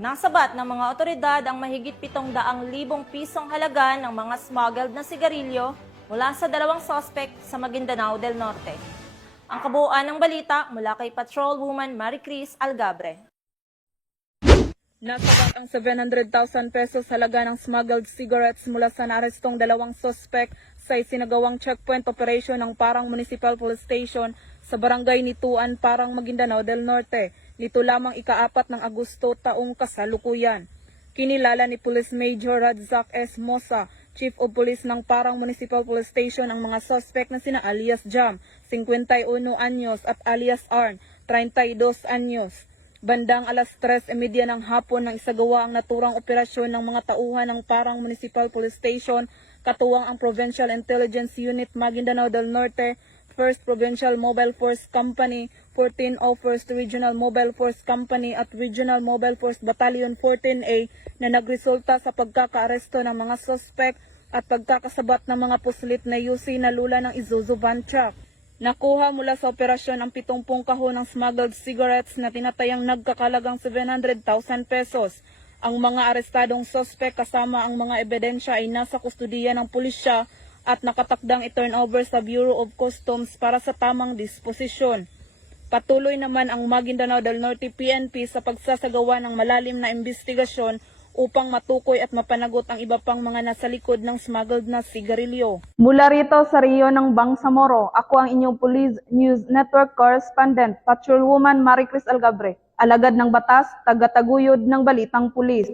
Nasabat ng mga otoridad ang mahigit 700,000 pisong halaga ng mga smuggled na sigarilyo mula sa dalawang suspect sa Maguindanao del Norte. Ang kabuuan ng balita mula kay Patrolwoman Maricris Algabre. Nasabat ang 700,000 pesos halaga ng smuggled cigarettes mula sa naarestong dalawang suspect sa isinagawang checkpoint operation ng Parang Municipal Police Station sa barangay Nituan, Parang, Maguindanao del Norte. Nito lamang ika-4 ng Agosto taong kasalukuyan. Kinilala ni Police Major Radzak S. Mosa, Chief of Police ng Parang Municipal Police Station, ang mga suspect na sina alias Jam, 51 anyos at alias Arn, 32 anyos. Bandang alas 3:30 ng hapon nang isagawa ang naturang operasyon ng mga tauhan ng Parang Municipal Police Station, katuwang ang Provincial Intelligence Unit Maguindanao del Norte, 1st Provincial Mobile Force Company, 1401st Regional Mobile Force Company at Regional Mobile Force Battalion 14A na nagresulta sa pagkakaaresto ng mga suspect at pagkakasabat ng mga puslit na UC na lula ng Isuzu van truck. Nakuha mula sa operasyon ang 70 kahon ng smuggled cigarettes na tinatayang nagkakalagang 700,000 pesos. Ang mga arestadong suspect kasama ang mga ebidensya ay nasa kustudiya ng pulisya at nakatakdang i-turnover sa Bureau of Customs para sa tamang disposisyon. Patuloy naman ang Maguindanao del Norte PNP sa pagsasagawa ng malalim na investigasyon upang matukoy at mapanagot ang iba pang mga nasa likod ng smuggled na sigarilyo. Mula rito sa Rio ng Bangsamoro, ako ang inyong Police News Network Correspondent, Patrolwoman Maricris Algabre, alagad ng batas, tagataguyod ng balitang pulis.